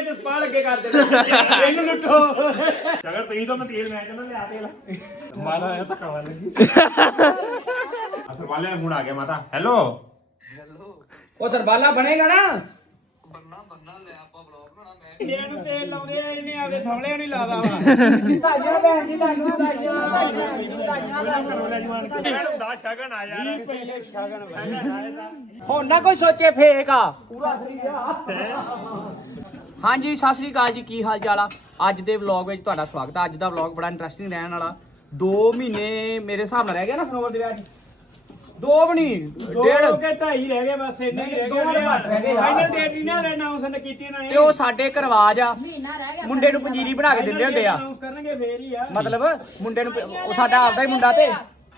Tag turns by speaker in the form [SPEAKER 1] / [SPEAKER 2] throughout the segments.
[SPEAKER 1] Spa ਲੱਗੇ ਕਰ ਦੇ ਇਹਨੂੰ ਲੁੱਟੋ ਅਗਰ ਤੁਸੀਂ ਤਾਂ ਮੈਂ ਤੇਲ ਮੈਂ ਕਹਿੰਦਾ ਲਿਆ ਤੇਲ ਮਾਤਾ ਆਇਆ ਧੱਕਾ ਮਾਰ ਲੱਗੀ ਸਰਬਾਲੇ ਹੁਣ ਆ ਗਿਆ ਮਾਤਾ ਹੈਲੋ ਉਹ ਸਰਬਾਲਾ ਬਣੇਗਾ ਨਾ ਬੰਨਾ ਲੈ ਆਪਾਂ ਬਲੌਗ ਬਣਾਉਣਾ ਮੈਂ ਇਹਨੂੰ ਤੇਲ ਲਾਉਂਦੇ ਆ ਇਹਨੇ ਆਪਦੇ ਥਮਲੇ ਨਹੀਂ ਲਾਦਾ ਵਾ ਧਾਈਆਂ ਭੈਣ ਜੀ ਤੁਹਾਨੂੰ ਧਾਈਆਂ ਦਾ ਸ਼ਗਨ ਆ ਯਾਰ ਪਹਿਲੇ ਸ਼ਗਨ ਹੁਣ ਨਾ ਕੋਈ ਸੋਚੇ ਫੇਕ ਆ ਪੂਰਾ ਸਹੀ ਆ ਹਾਂਜੀ ਸਤਿ ਸ੍ਰੀ ਅਕਾਲ ਜੀ ਕੀ ਹਾਲ ਚਾਲ ਆ ਅੱਜ ਦੇ ਵਲੌਗ ਵਿੱਚ ਤੁਹਾਡਾ ਸਵਾਗਤ ਆ ਅੱਜ ਦਾ ਵਲੌਗ ਬੜਾ ਇੰਟਰਸਟਿੰਗ ਰਹਿਣ ਵਾਲਾ 2 ਮਹੀਨੇ ਮੇਰੇ ਹਿਸਾਬ ਨਾਲ ਰਹਿ ਗਿਆ ਨਾ ਸਨੋਵਰ ਦੇ ਵਿਆਹ 'ਚ 2 ਵੀ ਨਹੀਂ 1.5 ਕੇ 2.5 ਰਹਿ ਗਏ ਬਸ ਇੰਨੇ ਹੀ ਰਹਿ ਗਏ ਫਾਈਨਲ ਡੇਟ ਹੀ ਨਾ ਅਨਾਉਂਸਮੈਂਟ ਕੀਤੀ ਇਹਨਾਂ ਨੇ ਤੇ ਉਹ ਸਾਡੇ ਇੱਕ ਰਿਵਾਜ ਆ ਮਹੀਨਾ ਰਹਿ ਗਿਆ ਮੁੰਡੇ ਨੂੰ ਪੰਜੀਰੀ ਬਣਾ ਕੇ ਦਿੰਦੇ ਹੁੰਦੇ ਆ ਅਨਾਉਂਸ ਕਰਨਗੇ ਫੇਰ ਹੀ ਆ ਮਤਲਬ ਮੁੰਡੇ ਨੂੰ ਉਹ ਸਾਡਾ ਆਪਦਾ ਹੀ ਮੁੰਡਾ ਤੇ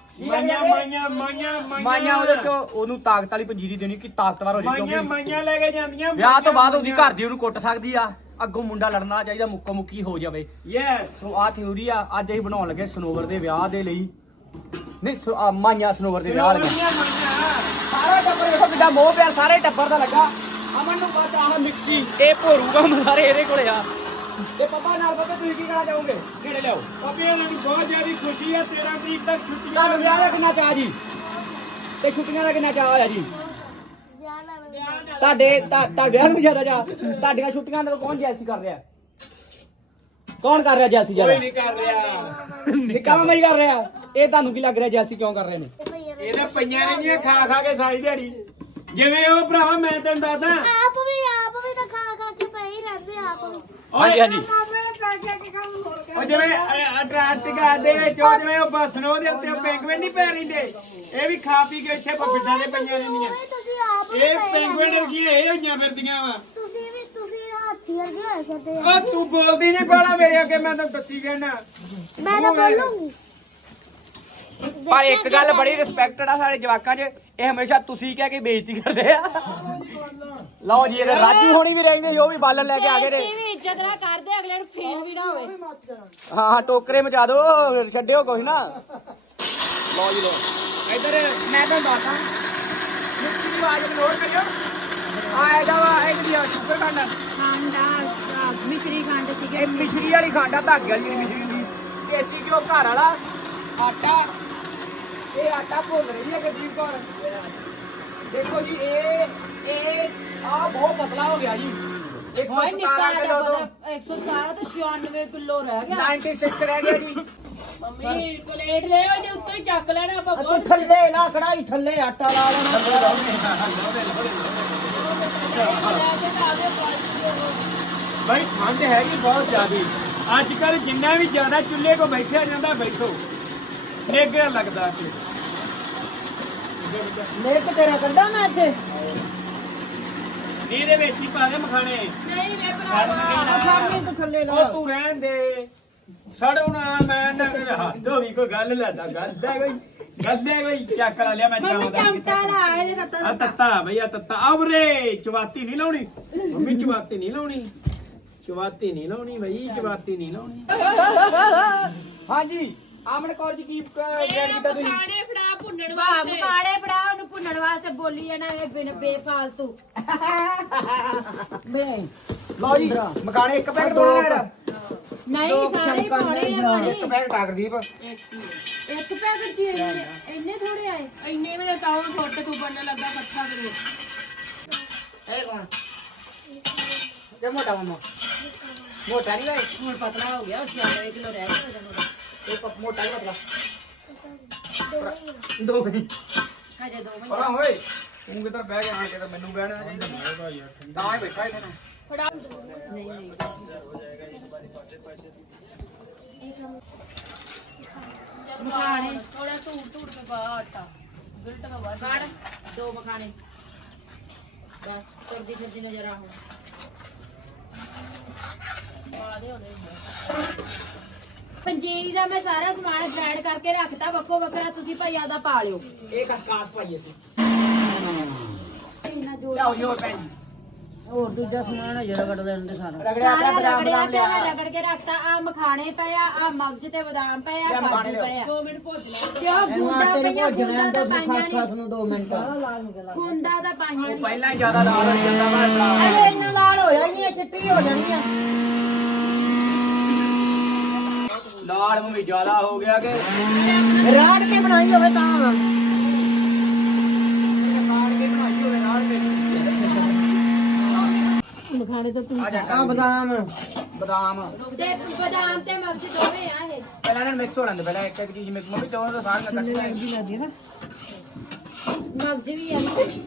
[SPEAKER 1] ਮਾਈਆਂ ਉਹਦੇ ਚ ਉਹਨੂੰ ਤਾਕਤ ਵਾਲੀ ਪੰਜੀਰੀ ਦੇਣੀ ਕਿ ਤਾਕਤਵਰ ਹੋ ਜਾਏ ਕਿਉਂਕਿ ਮਾਈਆਂ ਲੈ ਕੇ ਜਾਂਦੀਆਂ ਵਿਆਹ ਤੋਂ ਬਾਅਦ ਉਹਦੀ ਘਰ ਦੀ ਉਹਨੂੰ ਕੁੱਟ ਸਕਦੀ ਆ ਅੱਗੋਂ ਮੁੰਡਾ ਲੜਨਾ ਚਾਹੀਦਾ ਮੁੱਕੋ ਮੁੱਕੀ ਹੋ ਜਾਵੇ ਯੈਸ ਸੋ ਆ ਥਿਊਰੀ ਆ ਅੱਜ ਅਸੀਂ ਬਣਾਉਣ ਲੱਗੇ ਸਨੋਵਰ ਦੇ ਵਿਆਹ ਦੇ ਲਈ ਨਹੀਂ ਮਾਈਆਂ ਸਨੋਵਰ ਦੇ ਵਿਆਹ ਲੱਗਿਆ ਸਾਰਾ ਟੱਬਰ ਵੇਖੋ ਕਿੱਡਾ ਮੋਹ ਪਿਆਰ ਸਾਰੇ ਟੱਬਰ ਦਾ ਲੱਗਾ ਅਮਨ ਨੂੰ ਬਸ ਆਹ ਮਿਕਸੀ ਇਹ ਭੋਰੂਗਾ ਸਾਰੇ ਇਹਦੇ ਕੋਲੇ ਆ ਤੇ ਪਾਪਾ ਨਾਲ ਪਤਾ ਤੁਸੀਂ ਕੀ ਕਹਿਣਾ ਚਾਹੋਗੇ ਕਿਹੜੇ ਲਿਆਓ ਪਾਪੇ ਨੂੰ ਬਹੁਤ ਜ਼ਿਆਦਾ ਖੁਸ਼ੀ ਆ 13 ਤਰੀਕ ਤੱਕ ਛੁੱਟੀਆਂ ਤੁਹਾਨੂੰ ਵਿਆਹ ਦਾ ਕਿੰਨਾ ਚਾਹ ਜੀ ਤੇ ਛੁੱਟੀਆਂ ਦਾ ਕਿੰਨਾ ਚਾਹ ਹੋਇਆ ਜੀ ਤੁਹਾਡੇ ਵਿਆਹ ਨੂੰ ਜ਼ਿਆਦਾ ਚਾਹ ਤੁਹਾਡੀਆਂ ਛੁੱਟੀਆਂ ਦਾ ਕੌਣ ਜੈਲਸੀ ਕਰ ਰਿਹਾ ਕੌਣ ਕਰ ਰਿਹਾ ਜੈਲਸੀ ਜ਼ਿਆਦਾ ਕੋਈ ਨਹੀਂ ਕਰ ਰਿਹਾ ਨਿੱਕਾ ਮਾਮਾ ਹੀ ਕਰ ਰਿਹਾ ਇਹ ਤੁਹਾਨੂੰ ਕੀ ਲੱਗ ਰਿਹਾ ਜੈਲਸੀ ਕਿਉਂ ਕਰ ਰਹੇ ਨੇ ਇਹਦੇ ਪਈਆਂ ਰਹੀਆਂ ਖਾ ਕੇ ਸਾਰੀ ਦਿਹਾੜੀ ਜਿਵੇਂ ਉਹ ਭਰਾਵਾ ਮੈਂ ਤੈਨੂੰ ਦੱਸਦਾ ਆਪ ਵੀ ਤਾਂ ਖਾ ਕੇ ਪਈ ਰਹਿੰਦੇ ਆਪ ਵੀ ਹਾਂਜੀ ਉਹ ਜਿਵੇਂ ਅਟਲਾਂਟਿਕਾ ਦੇ ਵਿੱਚ ਉਹ ਜਿਵੇਂ ਉਹ ਬਸਨੋ ਦੇ ਉੱਤੇ ਪੈਂਗੁਇਨ ਨਹੀਂ ਪੈ ਰਹਿੰਦੇ ਇਹ ਵੀ ਖਾ ਪੀ ਕੇ ਇੱਥੇ ਬਿੱਡਾਂ ਦੇ ਪਈਆਂ ਰਹਿੰਦੀਆਂ ਇਹ ਪੈਂਗੁਇਨ ਵਰਗੀਆਂ ਇਹ ਹੋਈਆਂ ਫਿਰਦੀਆਂ ਵਾ ਉਹ ਤੂੰ ਬੋਲਦੀ ਨਹੀਂ ਪਾਣਾ ਮੇਰੇ ਅੱਗੇ ਮੈਂ ਤਾਂ ਦੱਸੀ ਕਹਿਣਾ
[SPEAKER 2] ਮੈਂ ਤਾਂ ਬੋਲੂੰਗੀ
[SPEAKER 1] ਪਰ ਇੱਕ ਗੱਲ ਬੜੀ ਰਿਸਪੈਕਟਡ ਆ ਸਾਡੇ ਜਵਾਕਾਂ 'ਚ ਇਹ ਹਮੇਸ਼ਾ ਤੁਸੀਂ ਕਹਿ ਕੇ ਬੇਇੱਜ਼ਤੀ ਕਰਦੇ ਆ ਲਓ ਜੀ ਇਹਦੇ ਰਾਜੂ ਹੋਣੀ ਵੀ ਰਹਿੰਦੇ ਉਹ ਵੀ ਬਾਲਣ ਲੈ ਕੇ ਆ ਗਏ ਨੇ
[SPEAKER 2] ਵੀ ਇੱਜ਼ਤ ਨਾ ਕਰਦੇ ਅਗਲੇ ਨੂੰ ਫੀਲ ਵੀ ਨਾ ਹੋਵੇ
[SPEAKER 1] ਹਾਂ ਟੋਕਰੇ ਮਚਾ ਦੋ ਛੱਡਿਓ ਕੁਛ ਨਾ ਲਓ ਜੀ ਲਓ ਇੱਧਰ ਮੈਂ ਤਾਂ ਦੱਸਦਾ ਮਿੱਠੀ ਦੀ ਆਵਾਜ਼ ਨੋਟ ਕਰਿਓ ਆਏਗਾ ਵਾ ਇਹ ਜਿਹੜੀ ਸ਼ੂਗਰ ਖੰਡ ਮਿਸ਼ਰੀ ਖੰਡ ਸੀਗੀ ਇਹ ਮਿਸ਼ਰੀ ਵਾਲੀ ਖੰਡ ਆ ਧਾਗੇ ਵਾਲੀ ਮਿਸ਼ਰੀ ਦੀ ਦੇਸੀ ਘਿਓ ਘਰ ਵਾਲਾ ਆਟਾ ਇਹ ਆਟਾ ਭੁੰਨ ਰਹੀ ਹੈ ਗਦੀਪ ਕੌਰ ਦੇਖੋ ਜੀ ਇਹ ਆ ਬਹੁਤ ਪਤਲਾ ਹੋ ਗਿਆ ਜੀ
[SPEAKER 2] 117 ਕਿਲੋ 117 ਤੇ 96 ਕਿਲੋ ਰਹਿ ਗਿਆ
[SPEAKER 1] 96 ਰਹਿ ਗਿਆ ਜੀ
[SPEAKER 2] ਮੰਮੀ ਪਲੇਟ ਲੈ ਉਹ ਜੇ ਉੱਤੋਂ ਹੀ ਚੱਕ ਲੈਣਾ ਆਪਾਂ
[SPEAKER 1] ਤੂੰ ਥੱਲੇ ਨਾ ਕੜਾਈ ਥੱਲੇ ਆਟਾ ਲਾ ਲੈਣਾ ਭਾਈ ਠੰਡ ਹੈਗੀ ਬਹੁਤ ਜ਼ਿਆਦੀ ਅੱਜ ਕੱਲ ਜਿੰਨਾ ਵੀ ਜ਼ਿਆਦਾ ਚੁੱਲ੍ਹੇ ਕੋ ਬੈਠਿਆ ਜਾਂਦਾ ਬੈਠੋ ਨੇਗਰਾ ਲੱਗਦਾ ਇੱਥੇ ਨੇਕ ਤੇਰਾ ਕੱਢਾ ਮੈਂ ਇੱਥੇ ਇਹਦੇ ਵਿੱਚ ਹੀ ਪਾ ਦੇ ਮਖਾਣੇ
[SPEAKER 2] ਨਹੀਂ ਵੇ ਭਰਾਵਾ
[SPEAKER 1] ਤੂੰ ਥੱਲੇ ਲਾ ਉਹ ਤੂੰ ਰਹਿਣ ਦੇ ਸੜੋ ਨਾ ਮੈਂ ਨਾ ਹੱਥ ਹੋਈ ਕੋਈ ਗੱਲ ਲੈਦਾ ਗੱਦਾ ਕੋਈ ਚੱਕ ਲਾ ਲਿਆ ਮੈਂ
[SPEAKER 2] ਚਮਟਾ ਲਾ ਇਹਦੇ
[SPEAKER 1] ਆ ਤੱਤਾ ਭਈਆ ਤੱਤਾ ਆਵਰੇ ਚਵਾਤੀ ਨਹੀਂ ਲਾਉਣੀ ਮੰਮੀ ਚਵਾਤੀ ਨਹੀਂ ਲਾਉਣੀ ਬਈ ਚਵਾਤੀ ਨਹੀਂ ਲਾਉਣੀ ਹਾਂਜੀ ਆਮਣ ਕੌਰ ਜੀ ਕੀ ਗ੍ਰੈਂਡ ਕੀਤਾ ਤੁਸੀਂ
[SPEAKER 2] ਮਖਾਣੇ ਫੜਾ ਭੁੰਨਣ ਵਾਸਤੇ ਮਖਾਣੇ ਫੜਾ ਉਹਨੂੰ ਭੁੰਨਣ ਵਾਸਤੇ ਬੋਲੀ ਜਾਣਾ ਇਹ ਬੇਫਾਲਤੂ
[SPEAKER 1] ਲਓ ਜੀ ਮਖਾਣੇ ਇੱਕ ਪੈਕਟ ਪਾਉਣਾ
[SPEAKER 2] ਨਹੀਂ ਸਾਰੇ ਪਾਉਣੇ ਆ ਪਾਣੀ
[SPEAKER 1] ਇੱਕ ਪੈਕਟ ਆਗਦੀਪ
[SPEAKER 2] ਇੱਕ ਪੈਕਟ ਜੀ ਇੰਨੇ ਥੋੜੇ ਆਏ ਇੰਨੇ ਮੇਰੇ ਤਾਉ ਛੋਟ ਤੂੰ ਬਣਨ ਲੱਗਾ ਇਕੱਠਾ ਕਰੋ
[SPEAKER 1] ਇਹ ਕੌਣ ਇਹ ਮੋਟਾ ਮਾਮਾ ਮੋਟਾ ਨਹੀਂ ਹੈ
[SPEAKER 2] ਹੁਣ ਪਤਲਾ ਹੋ ਗਿਆ 96 ਕਿਲੋ ਰਹਿ ਗਿਆ
[SPEAKER 1] ਇਹ ਮੋਟਾ ਨਹੀਂ ਪਤਲਾ ਦੋ ਹੀ
[SPEAKER 2] ਹਜੇ 2 ਮਹੀਨੇ
[SPEAKER 1] ਪਰਾਂ ਹੋਏ ਤੂੰ ਕਿੱਧਰ ਬਹਿ ਗਿਆ ਆਣ ਕੇ ਤਾਂ ਮੈਨੂੰ ਬਹਿਣਾ ਚਾਹੀਦਾ ਤਾਂ ਹੀ ਬੈਠਾ ਇੱਥੇ ਨਾ
[SPEAKER 2] ਫੜਾ ਨਹੀਂ ਮਖਾਣੇ ਥੋੜਾ ਧੂੜ ਕੇ ਪਾ ਆਟਾ ਗਿਲਟ ਦਾ ਵਾ ਕਾੜ 2 ਮਖਾਣੇ ਬਸ ਤੁਰਦੀ ਫਿਰਦੀ ਨਜ਼ਰ ਆਹੋ ਪਾ ਦੇ ਹੋਣੇ ਪੰਜੀਰੀ ਦਾ ਮੈਂ ਸਾਰਾ ਸਮਾਨ ਗ੍ਰਾਈਂਡ ਕਰਕੇ ਰੱਖਤਾ ਵੱਖੋ ਵੱਖਰਾ ਤੁਸੀਂ ਭਾਈ ਆਦਾ ਪਾ ਲਿਓ
[SPEAKER 1] ਇਹ ਕਸਕਾਸ ਪਾਈਏ ਸੀ
[SPEAKER 2] ਇਹਨਾਂ ਜੋੜ
[SPEAKER 1] ਲਿਆਓ ਜੀ ਹੋਰ ਭੈਣ
[SPEAKER 2] ਹੋਰ ਦੂਜਾ ਸਮਾਨ ਜਿਹੜਾ ਕੱਢ ਲੈਣ ਦੇ ਸਾਰਾ
[SPEAKER 1] ਰਗੜਿਆ ਪਿਆ ਬਦਾਮ
[SPEAKER 2] ਰਗੜਿਆ
[SPEAKER 1] ਲਿਆ
[SPEAKER 2] ਪਿਆ ਰਗੜ ਕੇ ਰੱਖਤਾ ਆ ਮਖਾਣੇ ਪਏ ਆ ਮਗਜ ਤੇ ਬਦਾਮ ਪਏ ਆ ਕਾਜੂ ਪਏ ਆ 2 ਮਿੰਟ ਭੁੱਜ ਲੈ ਤੇ ਉਹ ਗੁੰਦਾ ਪਈਆਂ ਗੁੰਦਾ ਤਾਂ ਪਾਈਆਂ ਨਹੀਂ
[SPEAKER 1] ਨੂੰ 2 ਮਿੰਟ
[SPEAKER 2] ਗੁੰਦਾ ਤਾਂ ਪਾਈਆਂ ਨਹੀਂ
[SPEAKER 1] ਪਹਿਲਾਂ ਹੀ ਜ਼ਿਆਦਾ ਲਾਲ ਹੋ ਜਾਂਦਾ ਵਾ
[SPEAKER 2] ਅਰੇ ਇੰਨਾ ਲਾਲ ਹੋਇਆ ਹੀ ਨਹੀਂ ਚਿੱਟੀ ਹੋ
[SPEAKER 3] ਜਾਣੀ ਆ
[SPEAKER 1] ਲਾਲ ਮੰਮੀ ਜ਼ਿਆਦਾ ਹੋ ਗਿਆ ਕਿ
[SPEAKER 3] ਰਾੜ ਕੇ ਬਣਾਈ ਹੋਵੇ ਤਾਂ ਮਖਾਣੇ ਤਾਂ ਤੂੰ ਆ ਬਦਾਮ
[SPEAKER 2] ਤੇ ਬਦਾਮ ਤੇ ਮਗਜ ਦੋਵੇਂ ਆ ਇਹ
[SPEAKER 1] ਪਹਿਲਾਂ ਇਹਨਾਂ ਮਿਕਸ ਹੋ ਲੈਂਦੇ ਪਹਿਲਾਂ ਇੱਕ ਇੱਕ ਚੀਜ਼ ਮਿਕਸ ਮੰਮੀ ਦੋਵੇਂ ਤਾਂ ਸਾਰੀਆਂ ਇਕੱਠੀਆਂ
[SPEAKER 2] ਮਗਜ ਵੀ ਆ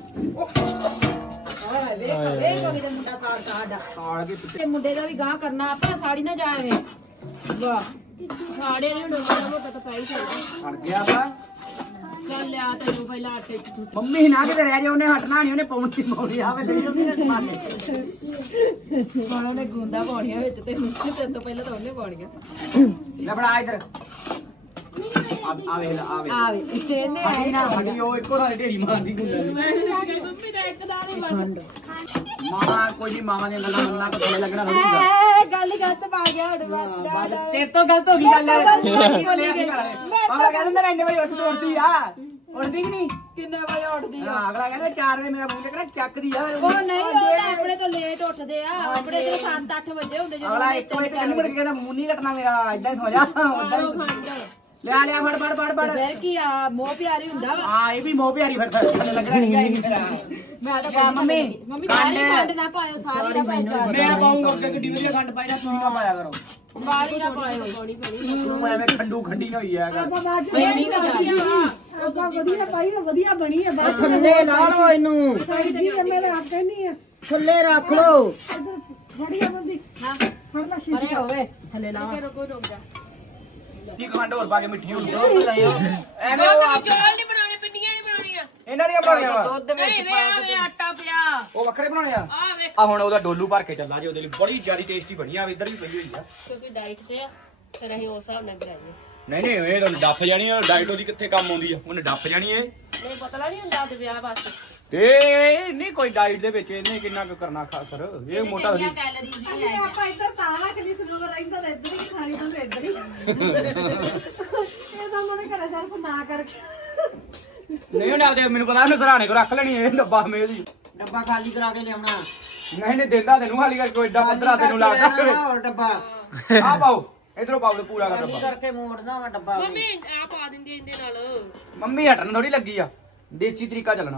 [SPEAKER 2] ਇਹ ਮਗਜ ਦਾ ਮੁੰਡਾ ਸਾੜਦਾ ਸਾਡਾ
[SPEAKER 1] ਸਾੜ ਕੇ
[SPEAKER 2] ਤੇ ਮੁੰਡੇ ਦਾ ਵੀ ਗਾਂ ਕਰਨਾ ਆਪਾਂ ਸਾੜੀ ਨਾ ਜਾਵੇ ਵਾਹ ਸਾੜੇ ਨੇ ਡੋਲਾ ਮੋਟਾ ਤਾਂ ਪਾਈ ਸਕਦਾ
[SPEAKER 1] ਫੜ ਗਿਆ ਵਾ
[SPEAKER 2] ਚੱਲ ਲਿਆ ਤੈਨੂੰ ਪਹਿਲਾਂ ਆਟੇ ਚ
[SPEAKER 1] ਮੰਮੀ ਨਾ ਕਿਤੇ ਰਹਿ ਜਾ ਉਹਨੇ ਹਟਣਾ ਨਹੀਂ ਉਹਨੇ ਪਾਉਣੀ ਆਵੇ ਤੇ ਉਹਨੇ ਮਾਰਨੇ
[SPEAKER 2] ਹੁਣ ਉਹਨੇ ਗੁੰਦਾ ਪਾਉਣੀਆਂ ਵਿੱਚ ਤੇ ਤੈਨੂੰ ਤੋਂ ਪਹਿਲਾਂ ਤਾਂ ਉਹਨੇ ਪਾਉਣੀਆਂ
[SPEAKER 1] ਲੈ ਬੜਾ ਇੱਧਰ ਆਵੇ
[SPEAKER 2] ਆਵੇ ਇਹਨੇ
[SPEAKER 1] ਹਟੀ ਨਾ ਹਟੀ ਉਹ ਇੱਕੋ ਨਾਲ ਢੇਰੀ ਮਾਰਦੀ ਗੁੰਡਾ
[SPEAKER 2] ਮੰਮੀ ਦਾ ਇੱਕ ਦਾਣੇ ਬਸ
[SPEAKER 1] ਮਾਮਾ ਕੋਈ ਨਹੀਂ ਮਾਮਾ ਦੀਆਂ ਗੱਲਾਂ ਮੰਨਣਾ ਕਿ ਥੱਲੇ ਲੱਗਣਾ ਥੋੜੀ ਹੁੰਦਾ
[SPEAKER 2] ਇਹ ਗੱਲ ਹੀ ਗਲਤ ਪਾ ਗਿਆ ਸਾਡੇ ਬਾਤ
[SPEAKER 1] ਤੇਰੇ ਤੋਂ ਗਲਤ ਹੋ ਗਈ ਗੱਲ ਮਾਮਾ ਕਹਿੰਦਾ ਮੇਰਾ ਇੰਨੇ ਵਜੇ ਉੱਠਦੀ ਆ ਉੱਠਦੀ ਕਿ ਨਹੀਂ
[SPEAKER 2] ਕਿੰਨੇ ਵਜੇ ਉੱਠਦੀ ਆ
[SPEAKER 1] ਅਗਲਾ ਕਹਿੰਦਾ 4 ਵਜੇ ਮੇਰਾ ਮੂੰਹ ਚੱਕਣਾ ਚੱਕਦੀ ਆ
[SPEAKER 2] ਉਹ ਨਹੀਂ ਉਹ ਤਾਂ ਆਪਣੇ ਤੋਂ ਲੇਟ ਉੱਠਦੇ ਆ ਆਪਣੇ ਤੋਂ 7-8 ਵਜੇ ਹੁੰਦੇ ਜਦੋਂ
[SPEAKER 1] ਅਗਲਾ ਇੱਕ ਮਿੰਟ ਕਹਿੰਦਾ ਮੂੰਹ ਨਹੀਂ ਕੱਟਣਾ ਮੇਰਾ ਏਦਾਂ ਹੀ ਸੋ ਜਾ ਓਦਾਂ ਹੀ ਲਿਆ ਫੜ
[SPEAKER 2] ਫਿਰ ਕੀ ਆ ਮੋਹ ਪਿਆਰੀ ਹੁੰਦਾ ਵਾ
[SPEAKER 1] ਆ ਇਹ ਵੀ ਮੋਹ ਪਿਆਰੀ ਫਿਰ ਥੱਲੇ ਲੱਗਣਾ ਨਹੀਂ ਆਏਗੀ ਫਿਰ
[SPEAKER 2] ਮੈਂ ਤਾਂ ਮੰਮੀ ਸਾਰੀ ਖੰਡ ਨਾ ਪਾਇਓ ਸਾਰੀ ਨਾ ਪਾਇਓ
[SPEAKER 1] ਮੈਂ ਪਾਉਂਗਾ ਅੱਗੇ ਗੱਡੀ ਵਧੀਆ ਖੰਡ ਪਾਈ ਨਾ ਤੁਸੀਂ ਨਾ ਪਾਇਆ ਕਰੋ
[SPEAKER 2] ਸਾਰੀ ਨਾ ਪਾਇਓ ਪਾਣੀ
[SPEAKER 1] ਤੂੰ ਐਵੇਂ ਖੰਡੀ ਹੋਈ ਆ ਕਰ
[SPEAKER 2] ਨਹੀਂ ਨਾ
[SPEAKER 3] ਆਪਾਂ ਵਧੀਆ ਪਾਈ ਵਧੀਆ ਬਣੀ ਹੈ ਬਾਅਦ ਥੱਲੇ ਲਾ ਲਓ ਇਹਨੂੰ ਸਾਈਡੀ ਮੈਂ ਰੱਖ ਦੇਣੀ ਆ ਥੱਲੇ ਰੱਖ ਲਓ ਵਧੀਆ ਬੰਦੀ
[SPEAKER 2] ਹਾਂ ਪਰੇ ਹੋਵੇ ਥੱਲੇ ਲਾ
[SPEAKER 1] ਕੀ ਖੰਡ ਹੋਰ ਪਾ ਕੇ ਮਿੱਠੀ ਹੋਣੀ ਐਵੇਂ
[SPEAKER 4] ਚੌਲ ਨਹੀਂ ਬਣਾਉਣੇ ਪਿੰਡੀਆਂ ਨਹੀਂ ਬਣਾਉਣੀਆਂ
[SPEAKER 1] ਇਹਨਾਂ ਦੀਆਂ ਬਣਾਉਣੀਆਂ ਵਾ
[SPEAKER 3] ਦੁੱਧ ਵਿੱਚ
[SPEAKER 4] ਵੇ ਆਟਾ ਪਿਆ
[SPEAKER 1] ਉਹ ਵੱਖਰੇ ਬਣਾਉਣੇ ਆ
[SPEAKER 4] ਆ ਵੇਖ
[SPEAKER 1] ਆ ਹੁਣ ਉਹਦਾ ਡੋਲੂ ਭਰ ਕੇ ਚੱਲਾ ਜੀ ਉਹਦੇ ਲਈ ਬੜੀ ਜ਼ਿਆਦਾ ਟੇਸਟੀ ਬਣੀ ਆ ਇੱਧਰ ਵੀ ਪਈ ਹੋਈ ਆ
[SPEAKER 4] ਕਿਉਂਕਿ ਡਾਈਟ ਤੇ ਆ ਫਿਰ ਅਸੀਂ ਉਸ ਹਿਸਾਬ ਨਾਲ ਬਣਾਈਏ
[SPEAKER 1] ਨਹੀਂ ਇਹ ਤਾਂ ਡੱਫ ਜਾਣੀ ਆ ਡਾਈਟ ਉਹਦੀ ਕਿੱਥੇ ਕੰਮ ਆਉਂਦੀ ਆ ਉਹਨੇ ਡੱਫ ਜਾਣੀ ਏ
[SPEAKER 4] ਨਹੀਂ ਪਤਲਾ ਨਹੀਂ ਹੁੰਦਾ ਤੇ ਵਿਆਹ ਵਾਸਤੇ
[SPEAKER 1] ਤੇ ਨਹੀਂ ਕੋਈ ਡਾਈਟ ਦੇ ਵਿੱਚ ਇਹਨੇ ਕਿੰਨਾ ਕੁ ਕਰਨਾ ਖਾਸਰ ਇਹ ਮੋਟਾ ਹੋ
[SPEAKER 2] ਕੈਲਰੀਜ਼ ਨਹੀਂ ਹੈ
[SPEAKER 3] ਆਪਾਂ ਇੱਧਰ ਤਾਂ ਰੱਖਲੀ ਸਰੂਰ ਰਹਿੰਦਾ ਤਾਂ ਇੱਧਰ ਹੀ ਖਾਣੀ ਤਾਂ ਇੱਧਰ ਹੀ ਇਹ ਤਾਂ ਉਹਨਾਂ ਨੇ ਘਰੇ ਸਿਰਫ ਨਾ ਕਰਕੇ
[SPEAKER 1] ਨਹੀਂ ਉਹਨੇ ਆਪਦੇ ਮੈਨੂੰ ਪਤਾ ਉਹਨੇ ਸਰਾਣੇ ਕੋ ਰੱਖ ਲੈਣੀ ਇਹ ਡੱਬਾ ਮੇਰੀ
[SPEAKER 3] ਡੱਬਾ ਖਾਲੀ ਕਰਾ ਕੇ ਲਿਆਉਣਾ
[SPEAKER 1] ਨਹੀਂ ਦਿੰਦਾ ਤੈਨੂੰ ਹਾਲੀ ਕਰਕੇ ਕੋਈ ਏਡਾ ਪੱਧਰਾ ਤੈਨੂੰ ਲੱਗਦਾ
[SPEAKER 3] ਹੋਰ ਡੱਬਾ
[SPEAKER 1] ਆ ਪਾਓ ਇਧਰੋਂ ਪਾਓ ਤੇ ਪੂਰਾ ਕਰ ਡੱਬਾ
[SPEAKER 3] ਕਰਕੇ ਮੋੜਦਾ ਹਾਂ ਡੱਬਾ
[SPEAKER 4] ਮੰਮੀ ਆ ਪਾ ਦਿੰਦੀ ਇਹਦੇ ਨਾਲ
[SPEAKER 1] ਮੰਮੀ ਹਟਣ ਥੋੜੀ ਲੱਗੀ ਆ ਦੇਸੀ ਤਰੀਕਾ ਚੱਲਣਾ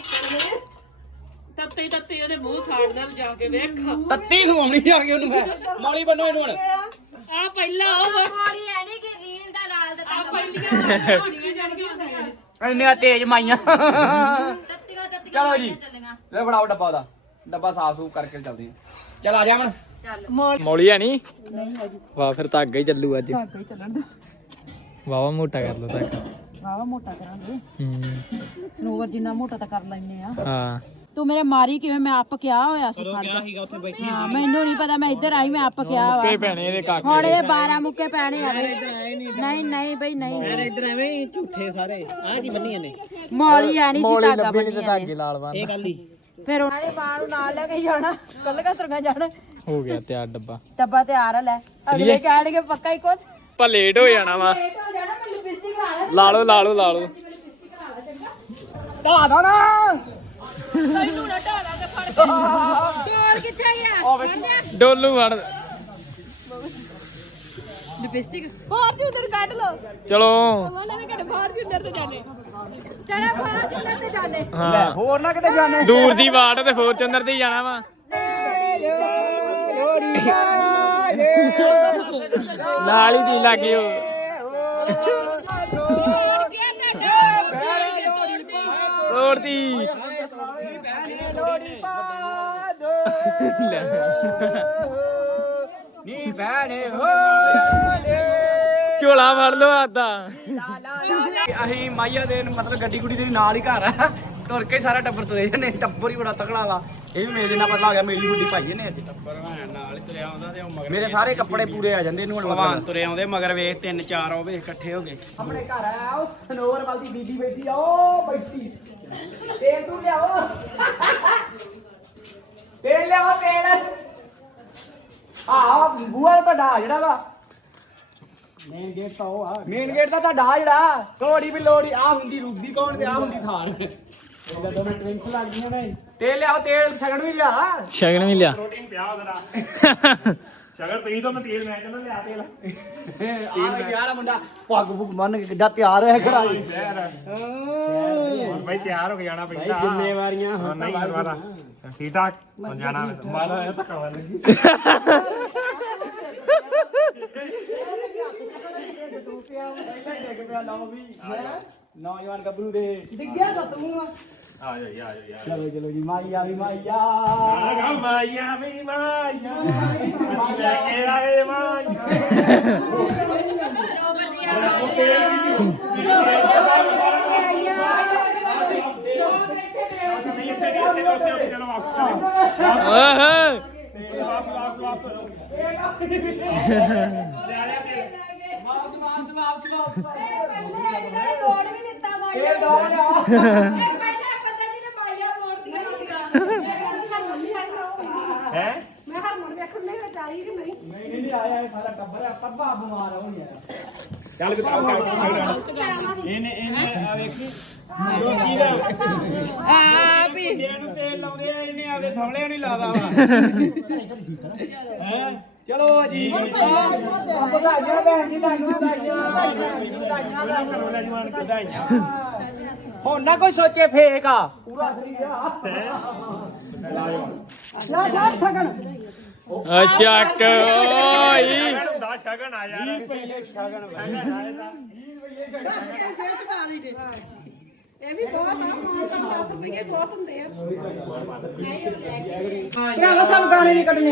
[SPEAKER 4] ਤੱਤੇ ਉਹਦੇ ਮੂੰਹ ਸਾੜਨਾ ਜਾ ਕੇ ਵੇਖ
[SPEAKER 1] ਤੱਤੀ ਖਵਾਉਣੀ ਆ ਗਈ ਉਹਨੂੰ ਮੈਂ ਮੌਲੀ ਬੰਨੋ ਇਹਨੂੰ ਹੁਣ
[SPEAKER 4] ਆ ਪਹਿਲਾਂ ਉਹ
[SPEAKER 2] ਮੋੜੀ ਐ ਨਹੀਂ ਕਿ ਰੀਲ ਦਾ ਲਾਲ ਦਾ
[SPEAKER 4] ਆ ਪਹਿਲੀਆਂ ਹੋਣੀਆਂ ਜਾਣੀਆਂ
[SPEAKER 1] ਇੰਨੀਆਂ ਤੇਜ਼ ਮਾਈਆਂ
[SPEAKER 2] ਤੱਤੀਆਂ
[SPEAKER 1] ਚਲੋ ਜੀ
[SPEAKER 2] ਚੱਲੀਆਂ
[SPEAKER 1] ਲੈ ਫੜਾਓ ਡੱਬਾ ਉਹਦਾ ਡੱਬਾ ਸਾਫ ਸੂਫ ਕਰਕੇ ਚੱਲਦੇ ਆ ਚੱਲ ਆ ਜਾ ਹੁਣ
[SPEAKER 2] ਚੱਲ
[SPEAKER 5] ਮੌਲੀ ਆ ਨਹੀਂ ਵਾਹ ਫਿਰ ਤਾਂ ਅੱਗੇ ਹੀ ਚੱਲੂ ਅੱਜ ਵਾਵਾ ਮੋਟਾ ਕਰ ਲੋ ਤੱਕ
[SPEAKER 2] ਵਾਵਾ ਮੋਟਾ ਕਰਾਂਗੇ
[SPEAKER 5] ਹੂੰ
[SPEAKER 2] ਸਨੋਵਰ ਜਿੰਨਾ ਮੋਟਾ ਤਾਂ ਕਰ ਲੈਨੇ ਆ
[SPEAKER 5] ਹਾਂ
[SPEAKER 2] ਤੂੰ ਮੇਰੇ ਮਾਰੀ ਕਿਵੇਂ ਮੈਂ ਆਪ ਕਿਹਾ ਹੋਇਆ ਸੀ ਫੜ ਕੇ ਹਾਂ ਮੈਨੂੰ ਨਹੀਂ ਪਤਾ ਮੈਂ ਇੱਧਰ ਆਈ ਮੈਂ ਆਪ ਕਿਹਾ ਵਾ
[SPEAKER 5] ਮੁੱਕੇ ਪੈਣੇ ਇਹਦੇ ਕਾਕੇ
[SPEAKER 2] ਹੁਣ ਇਹਦੇ 12 ਮੁੱਕੇ ਪੈਣੇ ਆ ਬਈ ਨਹੀਂ ਬਈ ਨਹੀਂ
[SPEAKER 3] ਇੱਧਰ ਐਵੇਂ ਹੀ ਝੂਠੇ ਸਾਰੇ ਆਹ ਕੀ ਬੰਨੀਆਂ ਨੇ
[SPEAKER 2] ਮੌਲੀ ਆ ਨਹੀਂ ਸੀ ਧਾਗਾ
[SPEAKER 5] ਲੱਭੀ ਨਹੀਂ ਤੇ
[SPEAKER 2] ਬੰਨੀਆਂ
[SPEAKER 5] ਧਾਗੇ ਲਾਲ ਬੰਨ
[SPEAKER 3] ਇਹ ਗੱਲ ਹੀ
[SPEAKER 2] ਫਿਰ ਉਹਨਾਂ ਨੇ ਮਾਂ ਨੂੰ ਨਾਲ ਲੈ ਕੇ ਜਾਣਾ ਕੱਲ ਕਸਰਗਾ ਜਾਣਾ
[SPEAKER 5] ਹੋ ਗਿਆ ਤਿਆਰ ਡੱਬਾ
[SPEAKER 2] ਡੱਬਾ ਤਿਆਰ ਆ ਲੈ ਅਗਲੇ ਕਹਿਣਗੇ ਪੱਕਾ ਹੀ ਕੁਝ
[SPEAKER 5] ਪਰ ਲੇਟ ਹੋ ਜਾਣਾ ਵਾ
[SPEAKER 2] ਲੇਟ ਹੋ ਜਾਣਾ ਮੈਨੂੰ ਲਿਪਸਟਿਕ
[SPEAKER 5] ਲਾ ਲਓ
[SPEAKER 1] ਢਾ ਦੋ ਨਾ
[SPEAKER 4] ਤੈਨੂੰ ਨਾ ਢਾਲਾ ਕੇ ਫੜ ਕੇ
[SPEAKER 2] ਡੋਲ ਕਿੱਥੇ ਗਿਆ
[SPEAKER 5] ਡੋਲੂ ਵੜ
[SPEAKER 2] ਲਿਪਸਟਿਕ
[SPEAKER 4] ਫਾਰਚੂਨਰ ਕੱਢ ਲੋ
[SPEAKER 5] ਚਲੋ
[SPEAKER 4] ਉਹਨਾਂ ਨੇ ਕਹਿੰਦੇ ਫਾਰਚੂਨਰ ਤੇ ਜਾਣੇ
[SPEAKER 2] ਚੜਾ ਫਾਰਚੂਨਰ ਤੇ ਜਾਣੇ
[SPEAKER 1] ਲੈ
[SPEAKER 5] ਹਾਂ
[SPEAKER 1] ਹੋਰ ਨਾ ਕਿਤੇ ਜਾਣੇ
[SPEAKER 5] ਦੂਰ ਦੀ ਵਾਟ ਤੇ ਫੋਰਚੂਨਰ ਤੇ ਹੀ ਜਾਣਾ ਵਾ ਨਾਲ ਹੀ ਦੀ ਲੱਗੀ ਉਹ ਤੋੜਦੀ
[SPEAKER 1] ਨੀ ਭੈਣੇ ਹੋ
[SPEAKER 5] ਝੋਲਾ ਫੜ ਲਓ ਆਦਾ
[SPEAKER 1] ਅਸੀਂ ਮਾਈਆ ਦੇ ਮਤਲਬ ਗੱਡੀ ਗੁੱਡੀ ਦੇ ਨਾਲ ਹੀ ਘਰ ਆ ਤੁਰ ਕੇ ਸਾਰਾ ਟੱਬਰ ਤੁਰੇ ਜਾਂਦੇ ਟੱਬਰ ਹੀ ਬੜਾ ਤਕੜਾ ਵਾ ਇਹ ਵੀ ਮੇਰੇ ਨਾਲ ਪਤਲਾ ਹੋ ਗਿਆ ਮੇਰੀ ਗੁੱਡੀ ਭਾਈ ਨੇ ਅੱਜ ਟੱਬਰ ਨਾਲ ਹੀ ਤੁਰਿਆ ਆਉਂਦਾ ਤੇ ਉਹ ਮਗਰ ਮੇਰੇ ਸਾਰੇ ਕੱਪੜੇ ਪੂਰੇ ਆ ਜਾਂਦੇ ਇਹਨੂੰ ਹੁਣ ਭਗਵਾਨ ਤੁਰੇ ਆਉਂਦੇ ਮਗਰ ਵੇਖ 3-4 ਉਹ ਵੇਖ ਇਕੱਠੇ ਹੋ ਗਏ ਆਪਣੇ ਘਰ ਆਇਆ ਉਹ ਸਨੋਰ ਵਾਲੀ ਬੀਬੀ ਬੈਠੀ ਆ ਉਹ ਬੈਠੀ ਤੇਲ ਤੂੰ ਲਿਆਓ ਤੇਲ ਲਿਆਓ ਤੇਲ ਆ ਬੂਆ ਤੁਹਾਡਾ ਜਿਹੜਾ ਵਾ ਮੇਨ ਗੇਟ ਤਾਂ ਤੁਹਾਡਾ ਜਿਹੜਾ ਥੋੜੀ ਵੀ ਲੋੜੀ ਆ ਹੁੰਦੀ ਰੁਕਦੀ ਕੌਣ ਤੇ ਆ ਹੁੰਦੀ ਥਾਰ ਇਹਦਾ ਦੋਵੇਂ ਟਵਿੰਸ ਲੱਗਦੀਆਂ ਨੇ। ਤੇਲ ਲਿਆਓ, ਤੇਲ ਸਗਣ ਵੀ ਲਿਆ।
[SPEAKER 5] ਸ਼ਗਨ ਵੀ ਲਿਆ।
[SPEAKER 6] ਪ੍ਰੋਟੀਨ ਪਿਆ ਉਹਦਾ ਸ਼ਗਰ ਪਈ ਤਾਂ ਮੈਂ ਤੇਲ ਮੈਂ ਕਹਿੰਦਾ ਲਿਆ ਤੇਲ
[SPEAKER 1] ਆ ਗਿਆ ਵਾਲਾ ਮੁੰਡਾ ਪੱਗ ਪੁੱਗ ਬੰਨ ਕੇ ਕਿੱਡਾ ਤਿਆਰ ਹੋਇਆ ਖੜਾ ਜੀ।
[SPEAKER 6] ਹੁਣ ਬਾਈ ਤਿਆਰ ਹੋ ਕੇ ਜਾਣਾ ਪੈਂਦਾ
[SPEAKER 1] ਜ਼ਿੰਮੇਵਾਰੀਆਂ
[SPEAKER 6] ਹਾਂ, ਨਹੀਂ ਕਰਵਾਦਾ ਠੀਕ ਠਾਕ ਹੁਣ ਜਾਣਾ ਮਾਰਾ ਆਇਆ ਧੱਕਾ ਮਾਰ ਲੱਗੀ
[SPEAKER 1] ਨੌਜਵਾਨ ਗੱਭਰੂ ਦੇ
[SPEAKER 3] ਡਿੱਗਿਆ ਤਾਂ ਤੂੰ ਆ।
[SPEAKER 6] ਆ ਜਾ ਯਾਰ
[SPEAKER 1] ਚਲੋ ਚਲੋ ਜੀ ਮਾਈਆ ਵੀ ਮਾਈਆ
[SPEAKER 6] ਆਗਾ ਮਾਇਆ ਵੀ ਮਾਇਆ ਲੈ ਕੇ ਆਏ ਮਾਇਆ
[SPEAKER 5] ਓਏ
[SPEAKER 2] ਬੋਰਡ ਵੀ ਦਿੱਤਾ ਮਾਇਆ
[SPEAKER 1] ਇਹ ਦੋ ਲਿਆ।
[SPEAKER 2] ਪਹਿਲਾਂ ਪਤਾ ਜੀ ਨੇ ਮਾਇਆ ਬੋਰਡ ਦੀਆਂ
[SPEAKER 6] ਹੈ
[SPEAKER 2] ਮੈਂ ਹਰਮਨ ਵੇਖਣ ਨਹੀਂ ਵਿਚਾਰੀ ਕਿ ਨਹੀਂ
[SPEAKER 1] ਨਹੀਂ ਆਇਆ ਇਹ ਸਾਰਾ ਟੱਬਰ ਆਪਾਂ ਬਿਮਾਰ ਹੋ ਗਿਆ।
[SPEAKER 6] ਚੱਲ ਬਤਾਓ
[SPEAKER 1] ਇਹਨੇ ਆ ਵੇਖੀ ਲੋਕੀ ਦਾ ਆ ਵੀ ਇਹਨੂੰ ਤੇਲ ਲਾਉਂਦੇ ਆ, ਇਹਨੇ ਆਪਦੇ ਥਵਲੇ ਨਹੀਂ ਲਾਦਾ ਵਾ ਹੈ। ਚਲੋ ਜੀ ਵਧਾਈਆਂ ਭੈਣ ਜੀ, ਤੁਹਾਨੂੰ ਵਧਾਈਆਂ। ਹੁਣ ਨਾ ਕੋਈ ਸੋਚੇ ਫੇਕ ਆ, ਪੂਰਾ ਸਹੀ ਆ।
[SPEAKER 3] ਲੈ ਜਾ ਸਗਣ
[SPEAKER 5] ਓ ਚੱਕ ਓਏ
[SPEAKER 6] ਹੁੰਦਾ ਸ਼ਗਨ ਆ ਯਾਰ
[SPEAKER 3] ਜੇਬ ਚ ਪਾ ਦੇ ਇਹ ਵੀ ਬਹੁਤ ਆ 5-10 ਰੁਪਏ ਬਹੁਤ ਹੁੰਦੇ ਆ ਭਰਾਵਾ ਸਾਨੂੰ ਗਾਣੇ ਨਹੀਂ ਕੱਢਣੇ